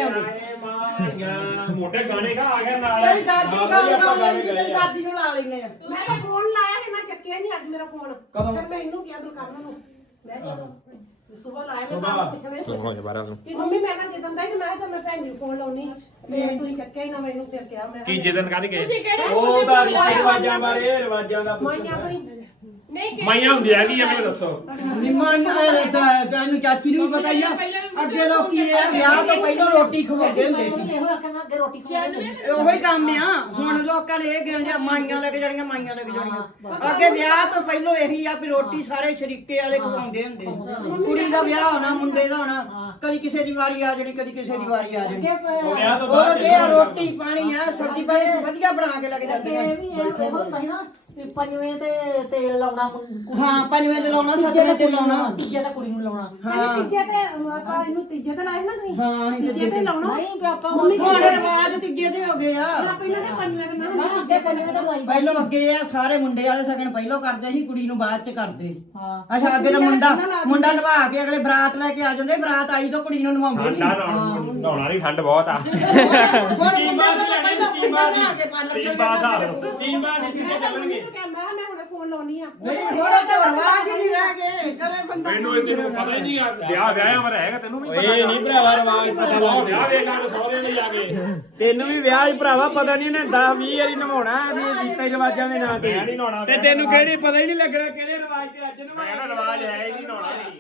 [SPEAKER 3] ਆਉਂਦੇ
[SPEAKER 6] ਮੋਟੇ ਗਾਣੇ ਕਾ ਆ ਗਿਆ ਨਾਲ
[SPEAKER 3] ਤੇਰੀ ਦਾਦੀ ਗਾਉਂ ਗਾਉਂ ਲੈਂਦੀ ਤੇਰੀ ਦਾਦੀ ਨੂੰ ਲਾ ਲੈਨੇ ਆ
[SPEAKER 2] ਮੈਂ ਤਾਂ ਫੋਨ ਲਾਇਆ ਸੀ ਮੈਂ ਚੱਕਿਆ ਨਹੀਂ ਅੱਜ ਮੇਰਾ ਫੋਨ ਫਿਰ ਮੈਂ ਇਹਨੂੰ ਕਿਹਾ ਗੁਰਕਰਨ ਨੂੰ ਮੈਂ ਚਲੋ ਸੁਬਹ ਲਾਇਆ ਮੈਂ ਤਾਂ ਪੁੱਛਵੇਂ ਕਿ ਮੰਮੀ ਮੈਂ ਨਾ ਜਦੋਂ ਦਾ ਹੀ ਮੈਂ ਤਾਂ ਮੈਂ ਭੈਣ ਨੂੰ ਫੋਨ ਲਾਉਣੀ ਮੈਂ ਤੁਸੀਂ ਚੱਕਿਆ ਹੀ ਨਾ ਮੈਨੂੰ ਫਿਰ ਕਿਹਾ ਮੈਂ
[SPEAKER 6] ਤੀਜੇ ਦਿਨ ਕਾਹਦੀ ਗਏ
[SPEAKER 4] ਤੁਸੀਂ ਕਿਹੜੇ
[SPEAKER 1] ਉਹ ਤਾਂ ਰਿਵਾਜਾਂ ਬਾਰੇ ਰਿਵਾਜਾਂ ਦਾ
[SPEAKER 2] ਮਾਈਆਂ ਤੋਂ ਹੀ
[SPEAKER 4] ਨਹੀਂ
[SPEAKER 6] ਮਾਈਆਂ ਹੁੰਦੀ ਹੈਗੀ ਆ ਮੈਨੂੰ ਦੱਸੋ
[SPEAKER 3] ਨਿਮਾਨ ਤੈਨੂੰ ਚਾਚੀ ਨੂੰ ਵੀ ਪਤਾ ਹੀ ਆ ਅੱਗੇ ਲੋਕੀ ਇਹ ਵਿਆਹ ਤੋਂ ਪਹਿਲਾਂ ਰੋਟੀ ਖਵਾਉਂਦੇ ਹੁੰਦੇ ਸੀ
[SPEAKER 2] ਇਹੋ ਆਖਾਂ ਅੱਗੇ ਰੋਟੀ ਖਾਂਦੇ
[SPEAKER 3] ਉਹੋ ਹੀ ਕੰਮ ਆ ਹੁਣ ਲੋਕਾਂ ਨੇ ਇਹ ਗਿਣਿਆ ਮਾਈਆਂ ਲੈ ਕੇ ਜਾਣੀਆਂ ਮਾਈਆਂ ਲੈ ਕੇ ਜਾਣੀਆਂ ਅੱਗੇ ਵਿਆਹ ਤੋਂ ਪਹਿਲਾਂ ਇਹੀ ਆ ਵੀ ਰੋਟੀ ਸਾਰੇ ਸ਼ਰੀਕੇ ਵਾਲੇ ਖਵਾਉਂਦੇ ਹੁੰਦੇ ਕੁੜੀ ਦਾ ਵਿਆਹ ਹੋਣਾ ਮੁੰਡੇ ਦਾ ਹੋਣਾ ਕਦੀ ਕਿਸੇ ਦੀ ਵਾਰੀ ਆ ਜਾਣੀ ਕਦੀ ਕਿਸੇ ਦੀ ਵਾਰੀ ਆ ਜਾਣੀ ਉਹ ਦੇ ਰੋਟੀ ਪਾਣੀ ਆ ਸਬਜ਼ੀ ਪਾਣੀ ਵਧੀਆ ਬਣਾ ਕੇ ਲੈ ਕੇ ਜਾਂਦੇ ਆ
[SPEAKER 2] ਇਹ ਵੀ ਇਹ ਹੁੰਦਾ ਸੀ ਨਾ ਵੀ ਪੰਜਵੇਂ ਤੇ ਤੇਲ ਲਾਉਣਾ
[SPEAKER 3] ਹਾਂ ਪੰਜਵੇਂ ਤੇ ਲਾਉਣਾ ਸੱਤਵੇਂ ਤੇ ਲਾਉਣਾ
[SPEAKER 2] ਤੀਜੇ ਤੇ ਕੁੜੀ ਨੂੰ ਲਾਉਣਾ ਕਹਿੰਦੇ ਤੀਜੇ ਤੇ ਆਪਾਂ ਇਹਨੂੰ ਤੀਜੇ ਤੇ ਲਾਏ ਨਾ ਤੁਸੀਂ
[SPEAKER 3] ਹਾਂ
[SPEAKER 2] ਤੀਜੇ ਤੇ ਲਾਉਣਾ ਨਹੀਂ ਵੀ ਆਪਾਂ
[SPEAKER 3] ਹੁਣ ਰਿਵਾਜ ਤੀਜੇ ਤੇ ਹੋ ਗਏ ਆ
[SPEAKER 2] ਪਹਿਲਾਂ ਤੇ ਪੰਜਵੇਂ ਤੇ ਮੈਂ ਅੱਗੇ ਪੰਜਵੇਂ ਤੇ ਲਾਈ
[SPEAKER 3] ਪਹਿਲਾਂ ਅੱਗੇ ਆ ਸਾਰੇ ਮੁੰਡੇ ਵਾਲੇ ਸਗਨ ਪਹਿਲਾਂ ਕਰਦੇ ਸੀ ਕੁੜੀ ਨੂੰ ਬਾਅਦ ਚ ਕਰਦੇ ਅੱਛਾ ਅੱਗੇ ਤਾਂ ਮੁੰਡਾ ਨਵਾ ਕੇ ਅਗਲੇ ਬਰਾਤ ਲੈ ਕੇ ਆ ਜਾਂਦੇ ਬਰਾਤ ਆਈ ਤਾਂ ਕੁੜੀ ਨੂੰ ਨਵਾਉਂਦੇ ਸੀ
[SPEAKER 6] ਨਹਾਉਣਾ ਨਹੀਂ ਠੰਡ ਬਹੁਤ ਆ
[SPEAKER 3] ਹੁਣ ਮੁੰਡਾ ਤਾਂ ਪਹਿਲਾਂ ਕੁੜੀਆਂ ਬਣਾ ਕੇ ਪਾਲਰ ਚ
[SPEAKER 1] ਟੀਮਾਂ ਦੇ ਸਿੱਧੇ ਚੱਲਣਗੇ।
[SPEAKER 2] ਮੈਂ ਹੁਣੇ ਫੋਨ ਲਾਉਣੀ ਆ
[SPEAKER 3] ਨਹੀਂ ਹੁਣ ਤਾਂ ਰਿਵਾਜ ਹੀ ਨਹੀਂ ਰਹਿ ਗਏ ਕਰੇ ਬੰਦਾ
[SPEAKER 6] ਮੈਨੂੰ ਇਹ ਤੈਨੂੰ ਪਤਾ ਹੀ ਨਹੀਂ ਆ ਵਿਆਹ ਮਰ ਹੈਗਾ ਤੈਨੂੰ ਵੀ ਪਤਾ
[SPEAKER 1] ਇਹ ਨਹੀਂ ਭਰਾਵਾ ਰਵਾਜ ਪਤਾ ਲਾਉਂਦੇ।
[SPEAKER 6] ਵਿਆਹ ਵੇਖਾਂ ਸਹੁਰੇ ਨਹੀਂ ਜਾ ਕੇ
[SPEAKER 1] ਤੈਨੂੰ ਵੀ ਵਿਆਹ ਹੀ ਭਰਾਵਾ ਪਤਾ ਨਹੀਂ ਇਹਨੇ 10-20 ਵਾਰੀ ਨਵਾਉਣਾ ਵੀ ਰੀਤਾਂ ਰਿਵਾਜਾਂ ਦੇ ਨਾਂ ਤੇ
[SPEAKER 6] ਮੈਂ ਨਹੀਂ ਨਹਾਉਣਾ
[SPEAKER 1] ਤੇ ਤੈਨੂੰ ਕਿਹੜੀ ਪਤਾ ਹੀ ਨਹੀਂ ਲੱਗਣਾ ਕਿਹੜੇ ਰਿਵਾਜ ਤੇ ਅੱਜ
[SPEAKER 6] ਮੈਂ ਕਹਿੰਦਾ ਰਿਵਾਜ ਹੈ ਹੀ ਨਹੀਂ ਨਹਾਉਣਾ ਨਹੀਂ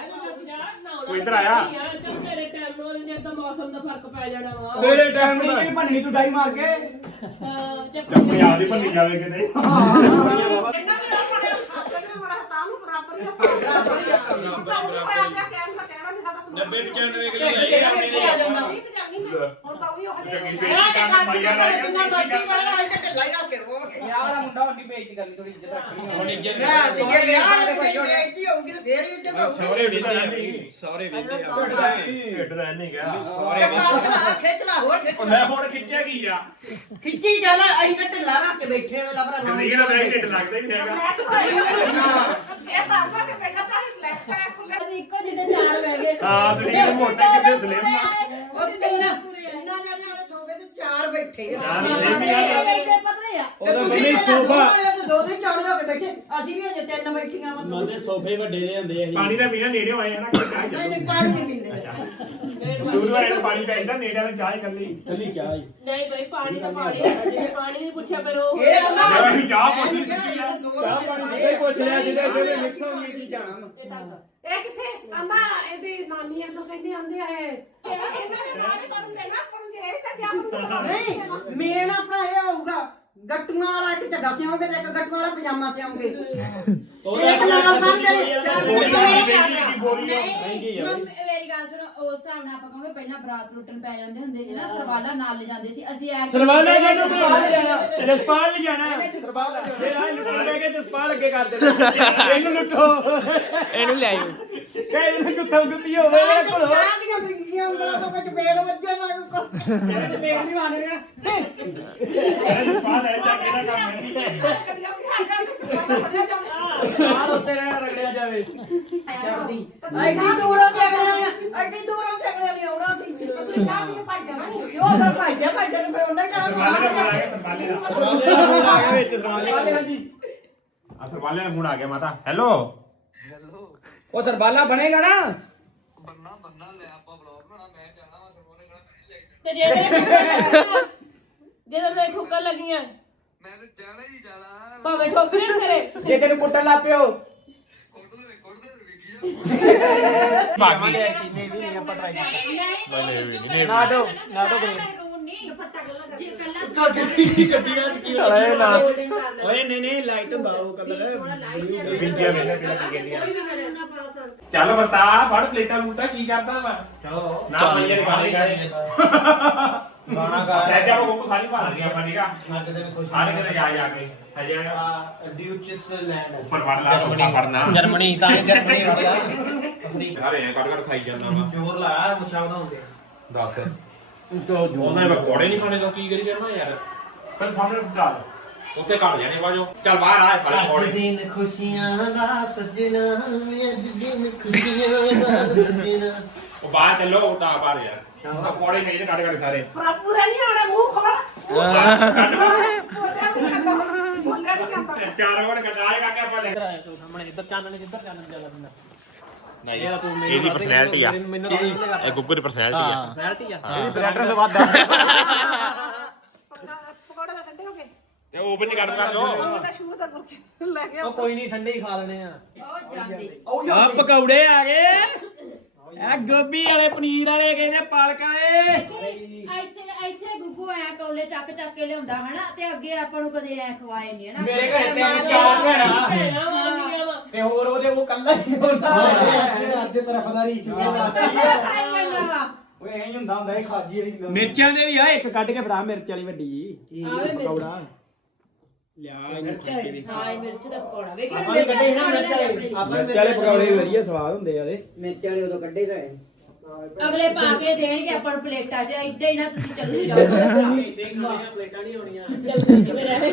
[SPEAKER 4] ਕੋਈ
[SPEAKER 6] ਇੱਧਰ ਆਇਆ।
[SPEAKER 4] ਤੇਰੇ ਟਾਈਮ ਨਾਲ ਜੇ ਤਾਂ ਮੌਸਮ ਦਾ ਫਰਕ ਪੈ ਜਾਣਾ ਵਾ
[SPEAKER 1] ਤੇਰੇ ਟਾਈਮ ਨਹੀਂ ਕੋਈ ਭੰਨੀ ਤੂੰ ਡਾਈ ਮਾਰ ਕੇ
[SPEAKER 4] ਚੱਕ
[SPEAKER 6] ਜੱਪੇ ਆਦੀ ਭੰਨੀ ਜਾਵੇ ਕਿਤੇ
[SPEAKER 2] ਇਹਨਾਂ ਨੇ ਆਪਣੇ ਹੱਥ ਨੂੰ ਬੜਾ ਤਾਂ ਨੂੰ ਬਰਾਬਰ ਹੀ ਸਾਨੂੰ ਹੋਇਆ ਪਿਆ ਕਹਿਣ ਦਾ ਕਹਿਣਾ ਨਹੀਂ ਸਾਡਾ ਸੁਣੋ
[SPEAKER 6] 90-95
[SPEAKER 3] ਕਿੱਥੇ ਆ ਜਾਂਦਾ
[SPEAKER 2] ਹੁਣ ਤਾਂ ਉਹ ਵੀ ਉਹ ਜਿਹੇ
[SPEAKER 6] ਜੱਗੀ ਬੇਇੱਜ਼ਤੀ ਕਰਨ ਮਾਈਆ ਲੈ ਕੇ
[SPEAKER 3] ਜਿੰਨਾ ਮਰਜ਼ੀ ਵਾਲਾ ਅੱਜ ਤੱਕ ਲਾਈ ਰੱਖ ਕੇ ਰੋਵਾਂਗੇ
[SPEAKER 1] ਵਿਆਹ ਵਾਲਾ ਮੁੰਡਾ ਹੁੰਦੀ ਬੇਇੱਜ਼ਤੀ ਕਰਨੀ ਥੋੜੀ ਇੱਜ਼ਤ ਰੱਖਣੀ ਹੁਣ ਇੱਜ਼ਤ
[SPEAKER 3] ਜੇ ਵਿਆਹ ਵਾਲੇ ਕੋਈ ਬੇਇੱਜ਼ਤੀ ਹੋਊਗੀ ਤੇ ਫੇਰ ਹੀ ਇੱਜ਼ਤ ਹੋਊਗੀ
[SPEAKER 6] ਸਹੁਰੇ ਵੀ ਨਹੀਂ ਸਾਰੇ ਵੇਖਦੇ ਆ ਢਿੱਡ ਦਾ ਨਹੀਂ ਗਿਆ
[SPEAKER 3] ਖਿੱਚ ਲਾ ਹੋਰ ਖਿੱਚ
[SPEAKER 6] ਲੈ ਹੁਣ ਖਿੱਚਿਆ ਕੀ ਆ
[SPEAKER 3] ਖਿੱਚੀ ਚੱਲ ਅਸੀਂ ਤਾਂ ਢਿੱਲਾ ਰੱਖ ਕੇ ਬੈਠੇ ਵੇਲਾ ਭਰਾ
[SPEAKER 6] ਜ਼ਿੰਦਗੀ ਦਾ ਮੇਰਾ ਢਿੱਡ ਲੱਗਦਾ ਹੀ ਨਹੀਂ ਹੈਗਾ
[SPEAKER 2] ਰਿਲੈਕਸ ਹੋਇਆ ਇਹ ਤਾਂ ਅੱਗਾ ਕੇ ਬੈਠਾ ਤਾਂ ਰਿਲੈਕਸ ਹੈ ਖੁੱਲੇ ਇੱਕੋ ਜਿਹੇ ਚਾਰ ਬਹਿ ਗਏ
[SPEAKER 6] ਹਾਂ ਤੁਸੀਂ ਮੋਟੇ ਕਿਤੇ ਸਲਿਮ
[SPEAKER 3] ਉਹ ਤਿੰਨਾਂ ਜਣੇ ਵਾਲੇ ਸੋਫੇ ਤੇ ਚਾਰ ਬੈਠੇ ਆ
[SPEAKER 2] ਬੈਠੇ ਪਤਲੇ ਆ
[SPEAKER 3] ਤੇ ਤੁਸੀਂ ਸੋਫਾ ਦੋ ਦਿਨ ਚੜ ਹੋ ਕੇ ਬੈਠੇ ਅਸੀਂ ਵੀ ਅਜੇ ਤਿੰਨ ਬੈਠੀਆਂ ਵਾ
[SPEAKER 1] ਉਹਦੇ ਸੋਫੇ ਵੱਡੇ ਦੇ ਹੁੰਦੇ ਆ
[SPEAKER 6] ਪਾਣੀ ਦਾ ਪੀਣਾ ਨੇੜੇ ਹੋਏ ਨਾ
[SPEAKER 3] ਨਹੀਂ ਨਹੀਂ ਪਾਣੀ ਨਹੀਂ ਪੀਂਦੇ
[SPEAKER 6] ਦੂਰ ਵਾਲੇ ਨੂੰ ਪਾਣੀ ਚਾਹੀਦਾ ਨੇੜੇ ਵਾਲੇ ਚਾਹ ਹੀ ਕੱਲੀ
[SPEAKER 1] ਕੱਲੀ ਚਾਹ ਹੀ
[SPEAKER 4] ਨਹੀਂ ਬਈ ਪਾਣੀ ਤਾਂ ਪਾਣੀ ਹੈ ਜੇ ਪਾਣੀ ਨਹੀਂ ਪੁੱਛਿਆ ਕਰੋ
[SPEAKER 3] ਇਹ ਆਂਦਾ
[SPEAKER 6] ਅਸੀਂ ਚਾਹ ਪੁੱਛੀ ਸਿੱਧੀ ਆ
[SPEAKER 1] ਚਾਹ ਪਾਣੀ ਸਿੱਧੇ ਪੁੱਛ ਲਿਆ ਜਿਹਦੇ ਮਿਕਸ ਹੋ ਗਈ ਚੀਜ਼ਾਂ
[SPEAKER 2] ਇਹ ਕਿੱਥੇ ਆਂਦਾ ਇਹਦੀ ਨਾਨੀ ਆ ਤੋਂ ਕਹਿੰਦੇ ਆਂਦੇ ਆ ਇਹ ਇਹਨਾਂ ਨੇ ਨਾਨੀ ਕਰਨ ਦੇ ਨਾ ਕਰਨ ਜੇ ਇਹ ਤਾਂ ਕੀ ਬਣੂਗਾ
[SPEAKER 3] ਨਹੀਂ ਮੇਨ ਆਪਣਾ ਇਹ ਹੋਊਗਾ ਗੱਟੂਆਂ ਵਾਲਾ ਇੱਕ ਝੱਗਾ ਸਿਉਂਗੇ ਤੇ ਇੱਕ ਗੱਟੂਆਂ ਵਾਲਾ ਪਜਾਮਾ ਸਿਉਂਗੇ ਇੱਕ ਨਾਲ ਬੰਨ ਦੇ
[SPEAKER 7] ਮੇਰੀ ਗੱਲ ਸੁਣੋ ਉਸ ਹਿਸਾਬ ਨਾਲ ਆਪਾਂ ਕਹਾਂਗੇ ਪਹਿਲਾਂ ਬਰਾਤ ਲੁੱਟਣ ਪੈ ਜਾਂਦੇ ਹੁੰਦੇ ਸੀ ਨਾ ਸਰਵਾਲਾ ਨਾਲ ਲੈ ਜਾਂਦੇ ਸੀ ਅਸੀਂ
[SPEAKER 6] ਸਰਵਾਲ ਲੈ ਜਾਣਾ ਜਸਪਾਲ ਲੈ ਜਾਣਾ ਸਰਵਾਲ ਜੇ ਆ ਲੁੱਟਣ ਲੈ ਕੇ ਜਸਪਾਲ ਅੱਗੇ ਕਰ ਦੇਣਾ ਇਹਨੂੰ ਲੁੱਟੋ
[SPEAKER 5] ਇਹਨੂੰ ਲੈ ਆਇਓ
[SPEAKER 6] ਕਹੇ ਇਹਨੂੰ ਗੁੱਥਮ ਗੁੱਤੀ ਹੋਵੇ ਮੇਰੇ ਕੋਲ
[SPEAKER 3] ਦੀਆਂ ਬਿੰਗੀਆਂ ਉਂਗਲਾਂ ਤੋਂ ਕੁਝ ਬੇਲ ਵੱਜੇ ਨਾ ਕੋਈ
[SPEAKER 6] ਮੇਰ ਨਹੀਂ ਮਾਰਨੇ ਜਸਪਾਲ ਹੈ ਚੱਕੇ ਦਾ ਕੰਮ ਹੈ ਯਾਰ ਉੱਤੇ ਰਗੜਿਆ ਜਾਵੇ
[SPEAKER 3] ਐਡੀ ਦੂਰੋਂ ਤੇ ਅਗਲੇ ਨੇ ਆਉਣਾ ਸੀ
[SPEAKER 2] ਤੁਸੀਂ ਚਾਹ ਪੀ ਕੇ ਭੱਜ ਜਾਣਾ ਸੀ
[SPEAKER 3] ਉਹ ਫਿਰ ਭਾਈਜਾ ਨੇ ਫਿਰ ਉਹਨੇ ਕੰਮ
[SPEAKER 6] ਆ ਗਿਆ ਵਿੱਚ ਸਰਵਾਲੇ ਹਾਂਜੀ ਆ ਸਰਵਾਲੇ ਹੁਣ ਆ ਗਿਆ ਮਾਤਾ ਹੈਲੋ ਉਹ ਸਰਵਾਲਾ ਬਣੇਗਾ ਨਾ
[SPEAKER 4] ਤੇ ਜਦੋਂ ਮੈਂ ਠੋਕਰ ਲੱਗੀਆਂ ਮੈਂ ਤਾਂ ਜਾਣਾ ਹੀ ਜਾਣਾ ਭਾਵੇਂ ਠੋਕਰੇ ਨਾ ਕਰੇ
[SPEAKER 6] ਜੇ ਤੈਨੂੰ ਕੁੱਟਣ ਲੱਗ ਪਿਓ ਬਾਕੀ ਨਾਟੋ ਓਏ ਨਹੀਂ ਲਾਈਟ ਹੁੰਦਾ ਉਹ ਕਲਰ ਬਿੰਦੀਆਂ ਵੇਲੇ ਚੱਲ ਬਤਾ ਫੜ ਪਲੇਟਾਂ ਲੂਟਾ ਕੀ ਕਰਦਾ ਵਾ ਚਲੋ ਨਾ ਮੰਨ ਲੈ ਗਾਣੇ ਗਾਣਾ ਗਾ ਸਹਿਜਾ ਕੋ ਸਾਰੀ ਭਾਲ ਦੀਆਂ ਆਪਾਂ ਠੀਕ ਆ ਸਾਰੇ ਕਿਤੇ ਜਾ ਕੇ ਹਜੇ ਡਿਊਚਸ ਲੈਂਡ ਉੱਪਰ ਪੜ ਲਾ ਉੱਪਰ ਪੜਨਾ
[SPEAKER 5] ਜਰਮਨੀ ਤਾਂ ਹੀ ਜਰਮਨੀ ਹੋ ਗਿਆ
[SPEAKER 6] ਸਾਰੇ ਐ ਕੱਟ ਖਾਈ ਜਾਂਦਾ ਵਾ
[SPEAKER 5] ਜੋਰ ਲਾਇਆ ਮੁੱਛਾਂ ਵਧਾਉਂਦੇ
[SPEAKER 6] ਦੱਸ ਉਹਨਾਂ ਨੇ ਪਕੌੜੇ ਨਹੀਂ ਖਾਣੇ ਤਾਂ ਕੀ ਕਰੀ ਕਰਨਾ ਯਾਰ ਫਿਰ ਸਾਹਮਣੇ ਡਾਲ ਉੱਤੇ ਕੱਟ ਜਾਣੇ ਬਾਜੋ ਚੱਲ ਬਾਹਰ ਆ ਸਾਰੇ ਪਕੌੜੇ
[SPEAKER 5] ਦਿਨ ਖੁਸ਼ੀਆਂ ਦਾ ਸੱਜਣਾ ਅੱਜ ਦਿਨ ਖੁਸ਼ੀਆਂ ਦਾ ਸੱਜਣਾ
[SPEAKER 6] ਉਹ ਬਾਹਰ ਚੱਲੋ ਉਹ ਤਾਂ ਬਾਹਰ ਯਾਰ ਪਕੌੜੇ ਨਹੀਂ ਕੱਟ ਕੱਟ ਸਾਰੇ
[SPEAKER 2] ਪੂਰਾ ਨਹੀਂ ਆਉਣਾ ਮੂੰਹ ਖੋਲ
[SPEAKER 6] ਚਾਰ ਵਾਰ ਕਟਾਏ ਕਾਕੇ ਆਪਾਂ ਲੈ
[SPEAKER 5] ਸਾਹਮਣੇ ਇੱਧਰ ਚਾਨਣ ਜਿੱਧਰ ਚਾਨਣ ਜ਼ਿਆਦਾ ਪੈਂਦਾ
[SPEAKER 6] ਨਹੀਂ ਇਹਦੀ ਪਰਸਨੈਲਿਟੀ ਆ ਇਹ ਗੁੱਗੂ ਦੀ ਪਰਸਨੈਲਿਟੀ ਆ
[SPEAKER 5] ਫੈਲਟੀ ਆ
[SPEAKER 6] ਇਹਦੀ ਬ੍ਰੈਡਰ ਤੋਂ ਵੱਧ ਆ
[SPEAKER 2] ਪਕੌੜੇ ਤਾਂ ਠੰਡੇ ਹੋ ਗਏ
[SPEAKER 6] ਤੇ ਓਪਨ ਨਹੀਂ ਕਰ ਦੋ
[SPEAKER 2] ਤਾਂ ਸ਼ੂ ਦਾ ਲੈ ਕੇ
[SPEAKER 5] ਉਹ ਕੋਈ ਨਹੀਂ ਠੰਡੇ ਹੀ ਖਾ ਲੈਣੇ ਆ
[SPEAKER 7] ਉਹ ਜਾਂਦੇ
[SPEAKER 6] ਆ ਪਕੌੜੇ ਆ ਗਏ ਆ ਗੋਭੀ ਵਾਲੇ ਪਨੀਰ ਵਾਲੇ ਕਹਿੰਦੇ ਪਾਲਕ ਵਾਲੇ
[SPEAKER 7] ਇੱਥੇ ਗੁੱਗੂ ਐ ਕੌਲੇ ਚੱਕ ਕੇ ਲਿਆਉਂਦਾ ਹਨਾ ਤੇ ਅੱਗੇ ਆਪਾਂ ਨੂੰ ਕਦੇ ਐ ਖਵਾਏ ਨਹੀਂ ਹਨਾ
[SPEAKER 6] ਮੇਰੇ ਘਰੇ ਤਿੰਨ ਚਾਰ ਭੈਣਾਂ
[SPEAKER 4] ਭੈਣਾਂ ਵਾਲੀਆਂ ਵਾ
[SPEAKER 6] ਤੇ ਹੋਰ ਉਹਦੇ ਉਹ ਕੱਲਾ ਹੀ ਹੁੰਦਾ
[SPEAKER 5] ਅੱਜ ਤਰਫਦਾਰੀ
[SPEAKER 6] ਓਏ ਐਂ ਹੁੰਦਾ ਇਹ ਖਾਜੀ ਵਾਲੀ ਮਿਰਚਾਂ ਦੇ ਵੀ ਆ ਇੱਕ ਕੱਢ ਕੇ ਫੜਾ ਮਿਰਚ ਵਾਲੀ ਵੱਡੀ ਜੀ
[SPEAKER 7] ਆਵੇ
[SPEAKER 6] ਪਕੌੜਾ ਲਿਆ
[SPEAKER 7] ਹਾਂ ਇਹ ਮਿਰਚ ਦਾ ਪਕੌੜਾ ਵੇਖ
[SPEAKER 5] ਆਪਾਂ ਵੀ ਕੱਢੇ ਨਾ ਮਿਰਚ ਵਾਲੇ
[SPEAKER 6] ਮਿਰਚ ਵਾਲੇ ਪਕੌੜੇ ਵੀ ਵਧੀਆ ਸਵਾਦ ਹੁੰਦੇ ਆ ਇਹਦੇ
[SPEAKER 3] ਮਿਰਚ ਵਾਲੇ ਉਦੋਂ ਕੱਢੇ ਗਏ
[SPEAKER 7] ਅਗਲੇ ਪਾ ਕੇ ਦੇਣਗੇ ਆਪਾਂ ਨੂੰ ਪਲੇਟਾਂ 'ਚ ਏਦਾਂ ਹੀ ਨਾ ਤੁਸੀਂ ਚੱਲੀ ਜਾਓ
[SPEAKER 5] ਪਲੇਟਾਂ ਨਹੀਂ ਹੋਣੀਆਂ
[SPEAKER 4] ਜਲਦੀ ਜਿਵੇਂ ਰਹੇ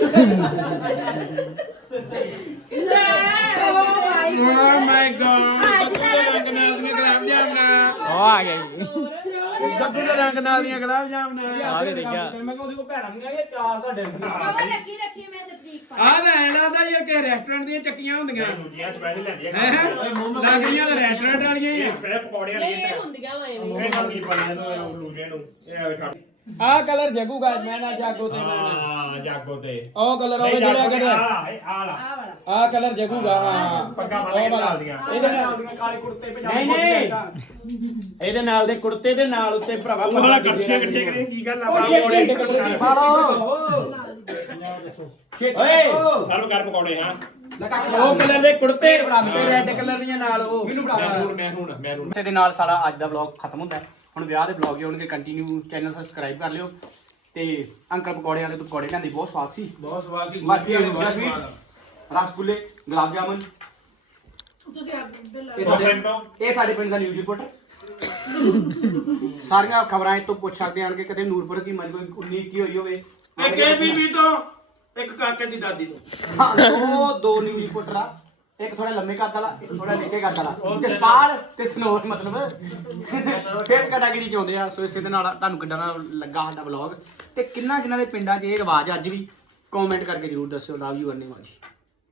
[SPEAKER 6] ਓ ਮਾਈ ਗॉड ਰੰਗ ਨਾਲ ਦੀਆਂ ਗੁਲਾਬ ਜਾਮਨਾ
[SPEAKER 5] ਉਹ ਆ ਗਿਆ
[SPEAKER 6] ਗੱਗੂ ਦੇ ਰੰਗ ਨਾਲ ਦੀਆਂ ਗੁਲਾਬ ਜਾਮਨਾ
[SPEAKER 5] ਆ ਵੀ ਦੇਖਿਆ
[SPEAKER 6] ਮੈਂ ਕਿਹਾ ਉਹਦੇ ਕੋਲ ਭੈਣਾਂ ਨਹੀਂ ਆਈਆਂ ਚਾਰ ਤੁਹਾਡੇ
[SPEAKER 7] ਰੱਖੀ ਮੈਂ ਸਤੀਕ ਪਾ
[SPEAKER 6] ਆ ਤਾਂ ਐਂ ਲੱਗਦਾ ਯਾਰ ਕਿ ਰੈਸਟੋਰੈਂਟ ਦੀਆਂ ਚੱਕੀਆਂ ਹੁੰਦੀਆਂ ਦੂਜੀਆਂ ਸਪੈਸ਼ਲ ਲੈਂਦੀਆਂ ਲੱਗਦੀਆਂ ਤਾਂ ਰੈਸਟੋਰੈਂਟ ਵਾਲੀਆਂ ਹੀ ਆ ਸਪੈਸ਼ਲ ਪਕੌੜੇ
[SPEAKER 4] ਇਹ ਹੁੰਦੀਆਂ ਵਾ ਐਵੇਂ
[SPEAKER 6] ਇਹ ਨਾਲ ਕੀ ਪਾਇਆ ਨੂੰ ਲੂਜੇ ਨੂੰ ਇਹ ਆਵੇ ਛੱਡ ਆ ਕਲਰ ਜਗੂਗਾ ਮੈਂ ਨਾ ਜਾਗੋ ਤੇ ਮੈਂ ਨਾ ਜਾਗੋ ਤੇ ਉਹ ਕਲਰ ਉਹ ਜਿਹੜਾ ਕਿਹੜਾ ਆ
[SPEAKER 7] ਵਾਲਾ
[SPEAKER 6] ਆ ਕਲਰ ਜਗੂਗਾ ਹਾਂ ਪੱਗਾ ਵਾਲਾ ਨਾਲ ਦੀਆਂ ਇਹਦੇ ਨਾਲ ਦੀਆਂ ਕਾਲੇ ਕੁੜਤੇ ਪਜਾਮੇ ਨਹੀਂ ਇਹਦੇ ਨਾਲ ਦੇ ਕੁੜਤੇ ਦੇ ਨਾਲ ਉੱਤੇ ਭਰਾਵਾ ਪੱਗਾ ਗੱਛੇ ਇਕੱਠੇ ਕਰੀਏ ਕੀ ਗੱਲ ਆ ਪਕੌੜੇ ਪਾ ਲਓ ਓਏ ਸਰਵ ਕਰ ਪਕੌੜੇ ਹਾਂ ਉਹ ਕਲਰ ਦੇ ਕੁੜਤੇ ਤੇ ਰੈੱਡ ਕਲਰ ਦੀਆਂ ਨਾਲ ਉਹ ਮੈਨੂੰ ਬਣਾ ਮੈਂ ਹੁਣ ਦੇ ਨਾਲ ਸਾਡਾ ਅੱਜ ਦਾ ਵਲੌਗ ਖਤਮ ਹੁੰਦਾ ਹੈ ਹੁਣ ਵਿਆਹ ਦੇ ਵਲੌਗ ਜੇ ਹੋਣਗੇ ਕੰਟੀਨਿਊ ਚੈਨਲ ਸਬਸਕ੍ਰਾਈਬ ਕਰ ਲਿਓ ਤੇ ਅੰਕਲ ਪਕੌੜੇ ਵਾਲੇ ਤੋਂ ਪਕੌੜੇ ਲਿਆਂਦੇ ਬਹੁਤ ਸਵਾਦ ਸੀ ਬਰਫੀ ਰਸਗੁੱਲੇ ਗੁਲਾਬ ਜਾਮਨ ਇਹ ਸਾਡੇ ਪਿੰਡ ਦਾ ਨਿਊਜ਼ ਰਿਪੋਰਟ ਸਾਰੀਆਂ ਖਬਰਾਂ ਇਹ ਤੋਂ ਪੁੱਛ ਸਕਦੇ ਆਣ ਕੇ ਕਦੇ ਨੂਰਪੁਰ ਦੀ ਮਰ ਕੋਈ 19 ਕੀ ਹੋਈ ਹੋਵੇ ਇੱਕ ਇਹ ਬੀਬੀ ਤੋਂ ਇੱਕ ਕਾਕੇ ਦੀ ਦਾਦੀ ਤੋਂ ਦੋ ਨਿਊਜ਼ ਰਿਪੋਰਟਰ ਆ ਇੱਕ ਥੋੜਾ ਲੰਮੇ ਕੱਦ ਵਾਲਾ ਇੱਕ ਥੋੜਾ ਨਿੱਕੇ ਕੱਦ ਵਾਲਾ ਤੇ ਸਪਾਲ ਤੇ ਸਨੋਰ ਮਤਲਬ ਸੇਮ ਕੈਟਾਗਰੀ ਚ ਆਉਂਦੇ ਆ ਸੋ ਇਸੇ ਦੇ ਨਾਲ ਤੁਹਾਨੂੰ ਕਿੱਦਾਂ ਦਾ ਲੱਗਾ ਸਾਡਾ ਵਲੌਗ ਤੇ ਕਿੰਨਾ ਦੇ ਪਿੰਡਾਂ 'ਚ ਇਹ ਰਿਵਾਜ ਅੱਜ ਵੀ ਕਮੈਂਟ ਕਰਕੇ ਜਰੂਰ ਦੱਸਿਓ ਲਵ ਯੂ ਅਰਨੀ ਵਾਲੀ